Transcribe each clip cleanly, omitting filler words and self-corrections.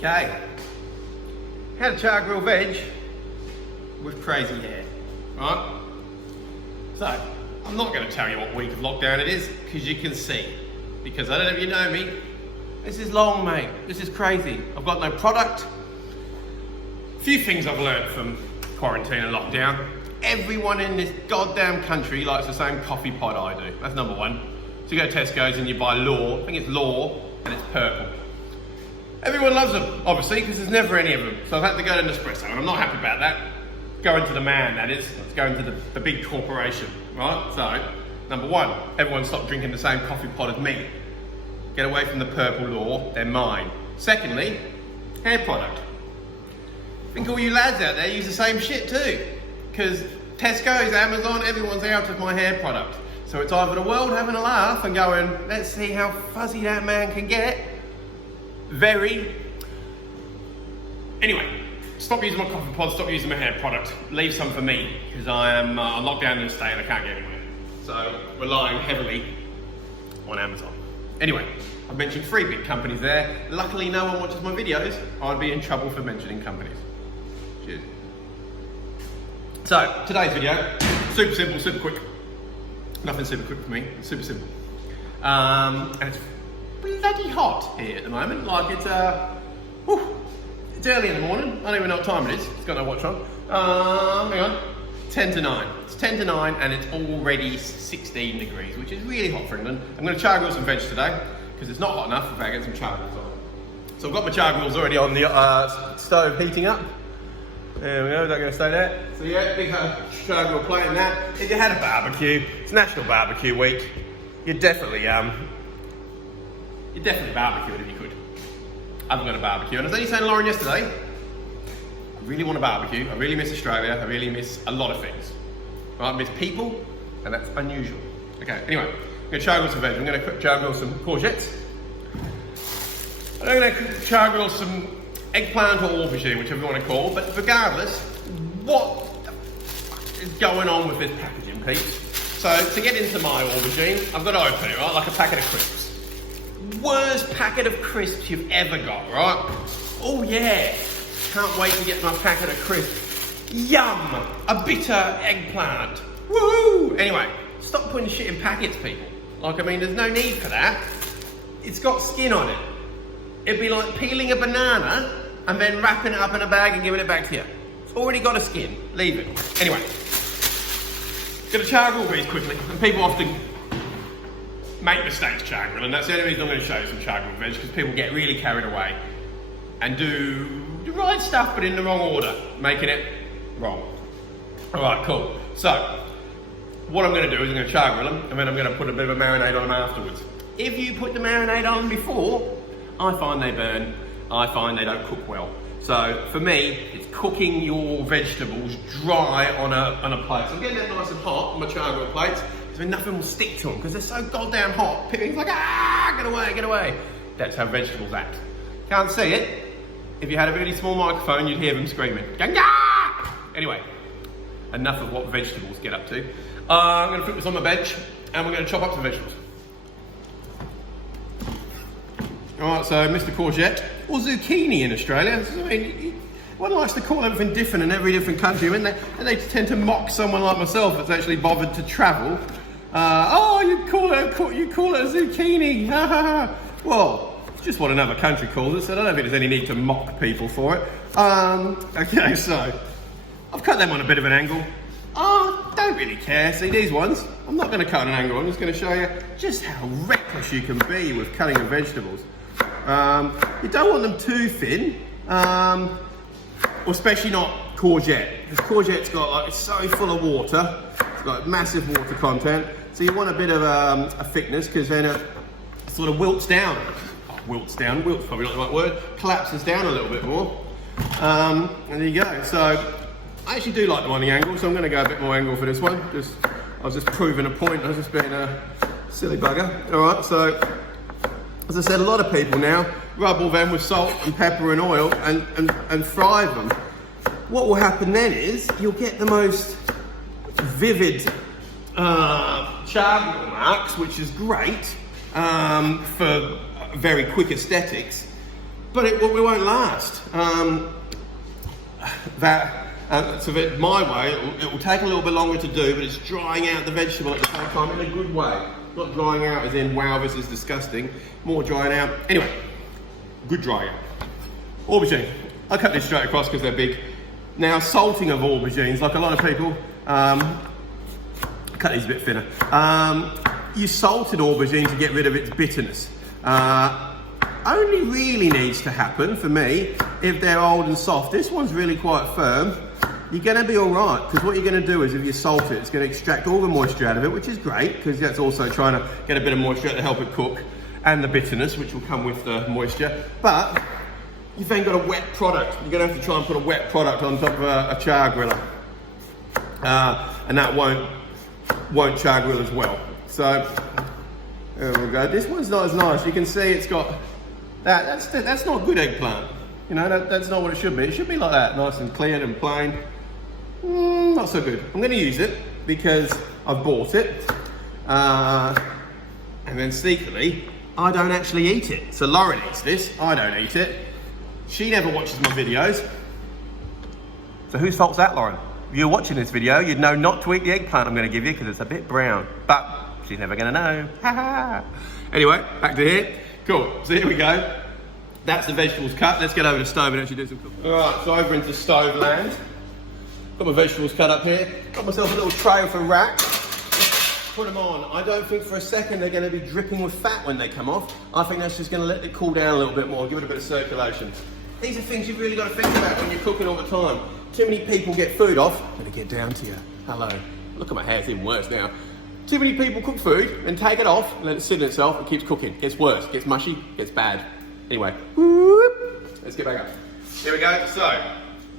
Okay, had a chargrilled veg with crazy hair, right? So, I'm not going to tell you what week of lockdown it is, because you can see. Because I don't know if you know me, this is long, mate. This is crazy. I've got no product. A few things I've learned from quarantine and lockdown. Everyone in this goddamn country likes the same coffee pod I do. That's number one. So you go to Tesco's and you buy Law, I think it's Law, and it's purple. Everyone loves them, obviously, because there's never any of them. So I've had to go to Nespresso, and I'm not happy about that. Going to the man, that is. Let's go into the big corporation, right? So, number one, everyone stop drinking the same coffee pod as me. Get away from the purple Law, they're mine. Secondly, hair product. I think all you lads out there use the same shit too. Because Tesco's, Amazon, everyone's out of my hair product. So it's either the world having a laugh and going, let's see how fuzzy that man can get. Anyway, stop using my coffee pod, stop using my hair product. Leave some for me, because I am locked down in the state and I can't get anywhere. So, relying heavily on Amazon. Anyway, I've mentioned 3 big companies there. Luckily, no one watches my videos. I'd be in trouble for mentioning companies. Cheers. So, today's video, super simple, super quick. Nothing super quick for me, it's super simple. And it's bloody hot here at the moment. Like it's early in the morning. I don't even know what time it is. It's got no watch on. Hang on. 10 to 9. It's 10 to 9 and it's already 16 degrees, which is really hot for England. I'm going to chargrill some veg today because it's not hot enough if I get some chargrills on. So I've got my chargrills already on the stove heating up. There we go, is that going to stay there? So yeah, big chargrill plate and that. If you had a barbecue, it's National Barbecue Week, you'd definitely barbecue it if you could. I haven't got a barbecue, and I was only saying to Lauren yesterday, I really want a barbecue, I really miss Australia, I really miss a lot of things. Right, I miss people, and that's unusual. Okay, anyway, I'm going to chargrill some veg. I'm going to chargrill some courgettes. I'm going to chargrill some eggplant or aubergine, whichever you want to call, but regardless, what is going on with this packaging, peeps? So, to get into my aubergine, I've got to open it, right, like a packet of crisps. Worst packet of crisps you've ever got, right? Oh yeah, can't wait to get my packet of crisps. Yum, a bitter eggplant. Woo! Anyway, stop putting shit in packets, people. Like, I mean, there's no need for that. It's got skin on it. It'd be like peeling a banana and then wrapping it up in a bag and giving it back to you. It's already got a skin, leave it. Anyway, gonna chargrill these quickly, and people often make mistakes chargrill, and that's the only reason I'm going to show you some chargrilled veg, because people get really carried away and do the right stuff but in the wrong order, making it wrong. Alright, cool. So, what I'm going to do is I'm going to chargrill them, and then I'm going to put a bit of a marinade on them afterwards. If you put the marinade on them before, I find they burn, I find they don't cook well. So, for me, it's cooking your vegetables dry on a plate. So I'm getting that nice and hot on my chargrill plates, so nothing will stick to them because they're so goddamn hot. People's like, get away, get away. That's how vegetables act. Can't see it. If you had a really small microphone, you'd hear them screaming. Anyway, enough of what vegetables get up to. I'm going to put this on my bench and we're going to chop up some vegetables. Alright, so Mr. Courgette, or zucchini in Australia. I mean, one likes to call everything different in every different country. I mean, they tend to mock someone like myself that's actually bothered to travel. You call it a zucchini. Well, it's just what another country calls it, so I don't know if there's any need to mock people for it. Okay, so I've cut them on a bit of an angle. Don't really care. See, these ones, I'm not going to cut an angle. I'm just going to show you just how reckless you can be with cutting your vegetables. You don't want them too thin, or especially not courgette, because courgette's got like, it's so full of water. It's got massive water content, so you want a bit of a thickness, because then it sort of wilts down. Wilt's probably not the right word. Collapses down a little bit more. And there you go. So I actually do like them on the angle, so I'm going to go a bit more angle for this one. I was just proving a point. I was just being a silly bugger. All right. So as I said, a lot of people now rub all them with salt and pepper and oil and fry them. What will happen then is you'll get the most vivid charcoal marks, which is great for very quick aesthetics. but it won't last. So that my way, it will take a little bit longer to do, but it's drying out the vegetable at the same time in a good way. Not drying out as in, wow, this is disgusting. More drying out. Anyway, good drying out. Aubergine. I cut this straight across because they're big. Now, salting of aubergines, like a lot of people, cut these a bit thinner. You salted aubergine to get rid of its bitterness. Only really needs to happen for me if they're old and soft. This one's really quite firm. You're gonna be all right, because what you're gonna do is if you salt it, it's gonna extract all the moisture out of it, which is great, because that's also trying to get a bit of moisture to help it cook, and the bitterness, which will come with the moisture. But you've then got a wet product. You're gonna have to try and put a wet product on top of a char griller. And that won't char grill as well. So, there we go. This one's not as nice. You can see it's got, that's not good eggplant. You know, that's not what it should be. It should be like that, nice and clean and plain. Not so good. I'm gonna use it because I've bought it. And then secretly, I don't actually eat it. So Lauren eats this, I don't eat it. She never watches my videos. So whose fault's that, Lauren? If you're watching this video, you'd know not to eat the eggplant I'm gonna give you because it's a bit brown. But she's never gonna know. Ha ha. Anyway, back to here. Cool, so here we go. That's the vegetables cut. Let's get over to stove and actually do some cooking. All right, so over into stove land. Got my vegetables cut up here. Got myself a little tray for rack. Put them on. I don't think for a second they're going to be dripping with fat when they come off. I think that's just going to let it cool down a little bit more, give it a bit of circulation. These are things you've really got to think about when you're cooking all the time. Too many people get food off. Better get down to you. Hello. Look at my hair, it's even worse now. Too many people cook food and take it off and let it sit in itself. It keeps cooking. Gets worse, gets mushy, gets bad. Anyway, let's get back up. Here we go. So,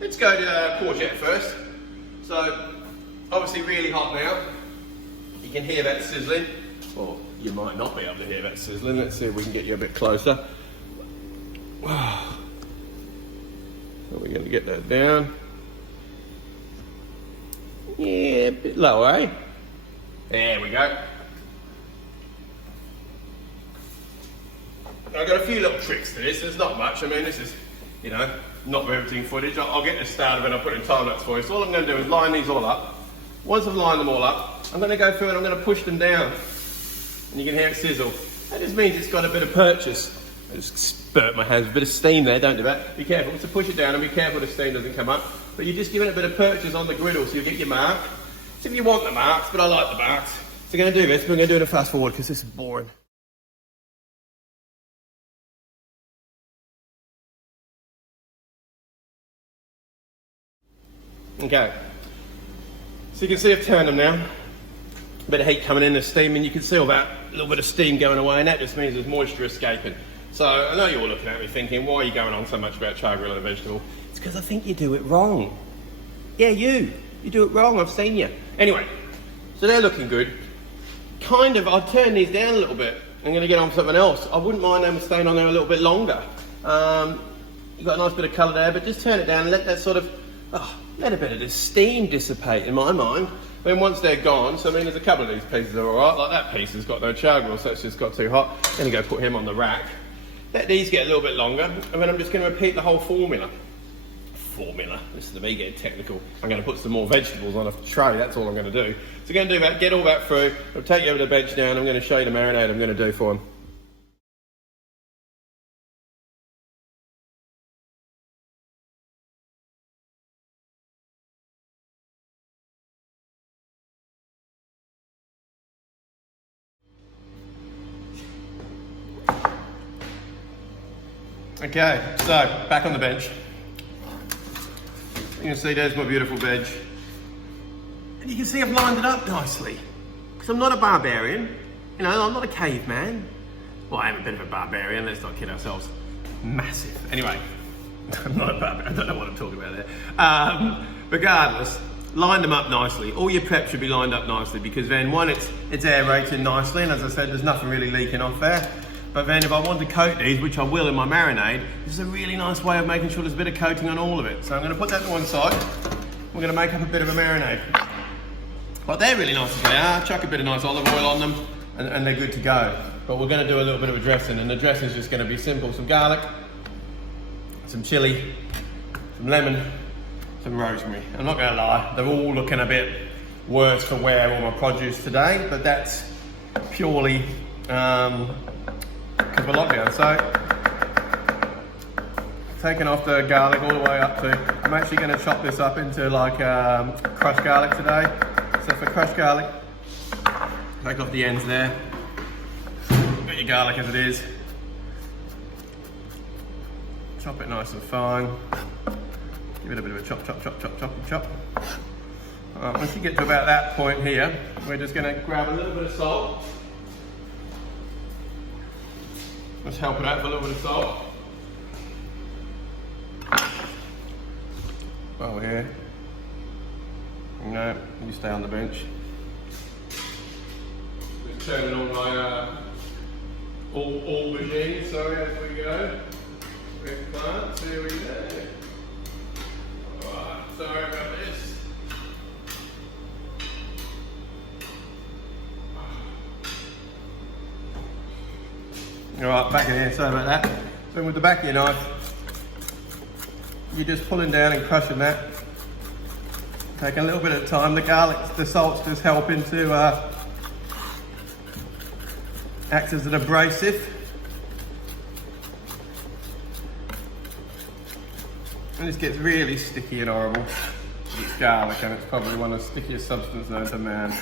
let's go to courgette first. So, obviously really hot now. You can hear that sizzling. Or you might not be able to hear that sizzling. Let's see if we can get you a bit closer. Wow. So we're going to get that down. Yeah, a bit low, eh? There we go. I've got a few little tricks to this. There's not much. I mean, this is, you know, not riveting footage. I'll get this started and I'll put it in time lapse for you. So all I'm going to do is line these all up. Once I've lined them all up, I'm going to go through and I'm going to push them down. And you can hear it sizzle. That just means it's got a bit of purchase. I just spurt my hands, a bit of steam there, don't do that. Be careful to push it down and be careful the steam doesn't come up. But you're just giving it a bit of purchase on the griddle so you get your mark. So if you want the marks, but I like the marks. So we're going to do this, but we're going to do it in a fast forward because this is boring. Okay, so you can see I've turned them now. A bit of heat coming in, there's steam, and you can see all that little bit of steam going away, and that just means there's moisture escaping. So I know you're all looking at me thinking, why are you going on so much about char-grilling a vegetable? It's because I think you do it wrong. Yeah, you do it wrong, I've seen you. Anyway, so they're looking good. Kind of, I'll turn these down a little bit. I'm gonna get on something else. I wouldn't mind them staying on there a little bit longer. You've got a nice bit of colour there, but just turn it down and let that sort of, let a bit of the steam dissipate in my mind. Then once they're gone, so I mean there's a couple of these pieces that are alright, like that piece has got no char-grill, so it's just got too hot. I'm gonna go put him on the rack. Let these get a little bit longer, and then I'm just gonna repeat the whole formula. This is me getting technical. I'm gonna put some more vegetables on a tray, that's all I'm gonna do. So I'm gonna do that, get all that through, I'll take you over to the bench now, and I'm gonna show you the marinade I'm gonna do for them. Okay, so back on the bench. You can see there's my beautiful veg. And you can see I've lined it up nicely. Because I'm not a barbarian. You know, I'm not a caveman. Well, I am a bit of a barbarian, let's not kid ourselves. Massive. Anyway, I'm not a barbarian, I don't know what I'm talking about there. Regardless, line them up nicely. All your prep should be lined up nicely because then one, it's aerated nicely, and as I said, there's nothing really leaking off there. But then if I want to coat these, which I will in my marinade, this is a really nice way of making sure there's a bit of coating on all of it. So I'm going to put that to one side. We're going to make up a bit of a marinade. But they're really nice as they are. Chuck a bit of nice olive oil on them and they're good to go. But we're going to do a little bit of a dressing, and the dressing is just going to be simple. Some garlic, some chilli, some lemon, some rosemary. I'm not gonna lie, they're all looking a bit worse for wear, all my produce today, but that's purely because of lockdown. So, taking off the garlic all the way up to, I'm actually gonna chop this up into like crushed garlic today. So for crushed garlic, take off the ends there. Got your garlic as it is. Chop it nice and fine. Give it a bit of a chop, chop, chop, chop, chop, chop. Once you get to about that point here, we're just going to grab a little bit of salt. Let's help it out with a little bit of salt. While we're here. No, you stay on the bench. Just turning on my aubergine, sorry, as we go. Eggplant, here we go. Alright, sorry about this. Alright, back in here, sorry about that. So with the back of your knife, you're just pulling down and crushing that. Take a little bit of time. The garlic, the salt's just helping to act as an abrasive. And this gets really sticky and horrible. It's garlic, and it's probably one of the stickiest substances known to man.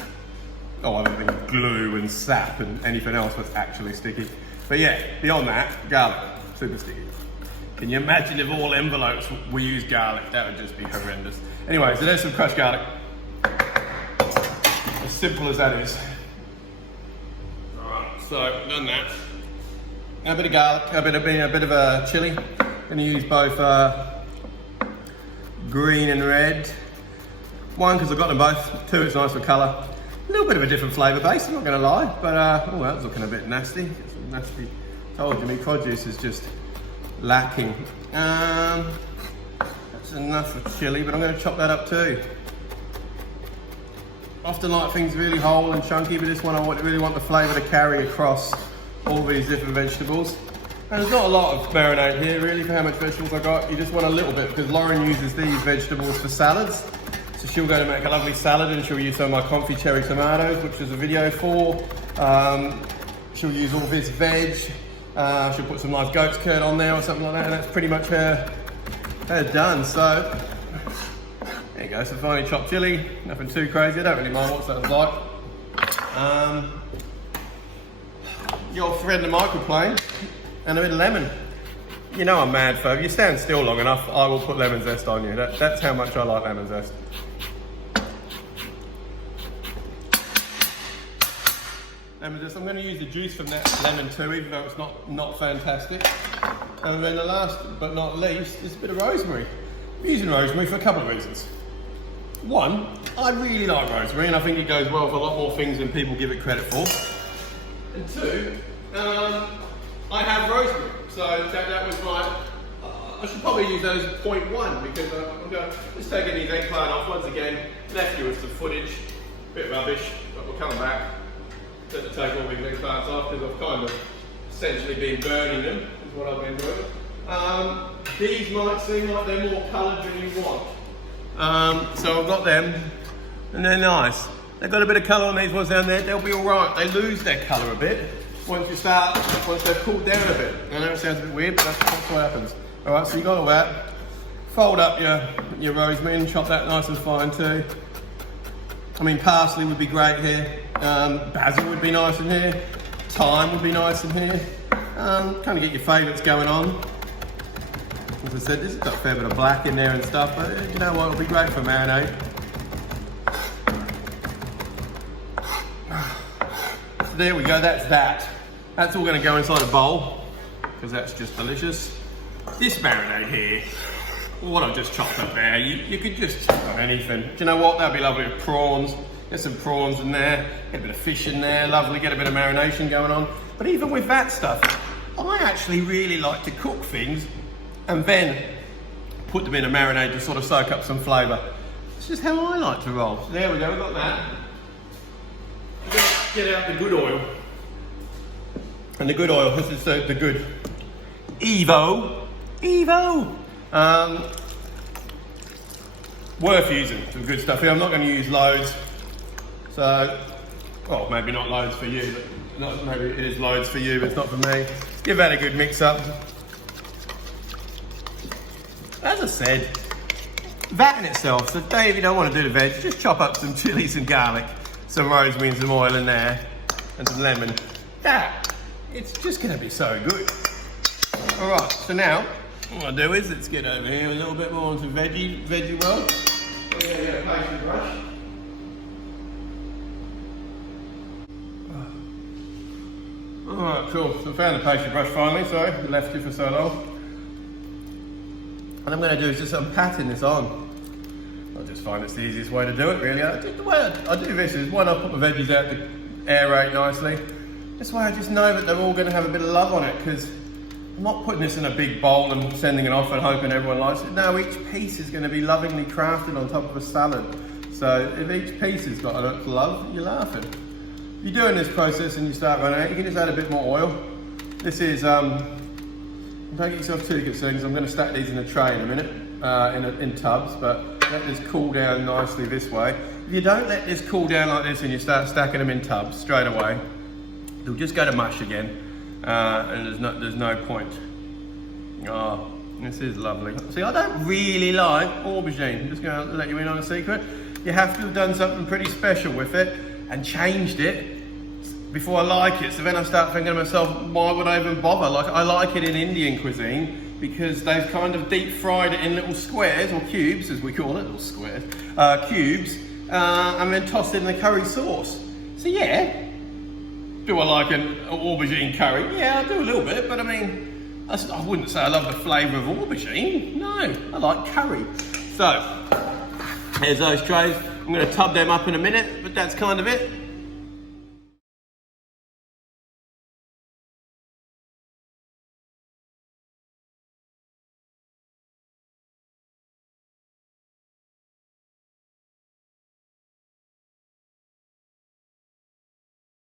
Oh, other than glue and sap and anything else that's actually sticky. But yeah, beyond that, garlic, super sticky. Can you imagine if all envelopes we use garlic? That would just be horrendous. Anyway, so there's some crushed garlic. As simple as that is. Alright, so done that. A bit of garlic, a bit of a chili. Gonna use both green and red. One, because I've got them both. Two, it's nice for colour. A little bit of a different flavour base, I'm not gonna lie. But oh, that was looking a bit nasty. Nasty. Told you, my produce is just lacking. That's enough for chili, but I'm going to chop that up too. Often like things really whole and chunky, but this one I really want the flavour to carry across all these different vegetables. And there's not a lot of marinade here really for how much vegetables I got. You just want a little bit because Lauren uses these vegetables for salads. So she'll go to make a lovely salad and she'll use some of my confit cherry tomatoes, which is a video for. She'll use all this veg. She'll put some nice goat's curd on there or something like that, and that's pretty much her done. So there you go, some finely chopped chili, nothing too crazy. I don't really mind what sounds like. Your friend of mine playing, and a bit of lemon. You know I'm mad, folk. You stand still long enough, I will put lemon zest on you. That's how much I like lemon zest. Lemon zest. I'm going to use the juice from that lemon too, even though it's not fantastic. And then the last but not least is a bit of rosemary. I'm using rosemary for a couple of reasons. One, I really like rosemary and I think it goes well with a lot more things than people give it credit for. And two, I have rosemary. So that was my, I should probably use those as 0.1 because I'm going to just taking these eggplant off once again. Left you with some footage, bit rubbish, but we'll come back. To take all these eggplants off because I've kind of essentially been burning them, is what I've been doing. These might seem like they're more coloured than you want. So I've got them, and they're nice. They've got a bit of colour on these ones down there, they'll be alright. They lose their colour a bit once they're cooled down a bit. I know it sounds a bit weird, but that's what happens. Alright, so you got all that. Fold up your rosemary and chop that nice and fine too. I mean, parsley would be great here. Basil would be nice in here. Thyme would be nice in here. Kind of get your favourites going on. As I said, this has got a fair bit of black in there and stuff, but you know what, it'll be great for marinade. So there we go, that's that. That's all going to go inside a bowl, because that's just delicious. This marinade here, what I've just chopped up there, you could just chop on anything. Do you know what, that'd be lovely with prawns. Get some prawns in there, get a bit of fish in there, lovely, get a bit of marination going on. But even with that stuff, I actually really like to cook things and then put them in a marinade to sort of soak up some flavour. It's just how I like to roll. So there we go, we've got that. Just get out the good oil. And the good oil, this is the good Evo Worth using some good stuff here. I'm not going to use loads, so, well, maybe not loads for you, but maybe it is loads for you, but it's not for me. Give that a good mix up. As I said, that in itself, so Dave, you don't want to do the veg, just chop up some chilies and garlic, some rosemary and some oil in there, and some lemon. That, it's just going to be so good. All right, so now, what I'll do is, let's get over here a little bit more into veggie world. We're going to get a pastry brush. Alright, cool. So I found the pastry brush finally, sorry, left it for so long. What I'm going to do is just, I'm patting this on. I just find it's the easiest way to do it, really. The way I do this is, when I put my veggies out to aerate nicely, this way I just know that they're all going to have a bit of love on it, because I'm not putting this in a big bowl and sending it off and hoping everyone likes it. No, each piece is going to be lovingly crafted on top of a salad. So if each piece has got a lot of love, you're laughing. If you're doing this process and you start running out, you can just add a bit more oil. This is, don't get yourself too good things. I'm going to stack these in a tray in a minute, in tubs, but let this cool down nicely this way. If you don't let this cool down like this and you start stacking them in tubs straight away, they'll just go to mush again. And there's no point. Oh, this is lovely. See, I don't really like aubergine. I'm just going to let you in on a secret. You have to have done something pretty special with it and changed it before I like it. So then I start thinking to myself, why would I even bother? Like, I like it in Indian cuisine because they've kind of deep fried it in little squares, or cubes as we call it, little squares, cubes, and then tossed it in the curry sauce. So yeah. Do I like an aubergine curry? Yeah, I do a little bit, but I mean, I wouldn't say I love the flavour of aubergine. No, I like curry. So, here's those trays. I'm going to tub them up in a minute, but that's kind of it.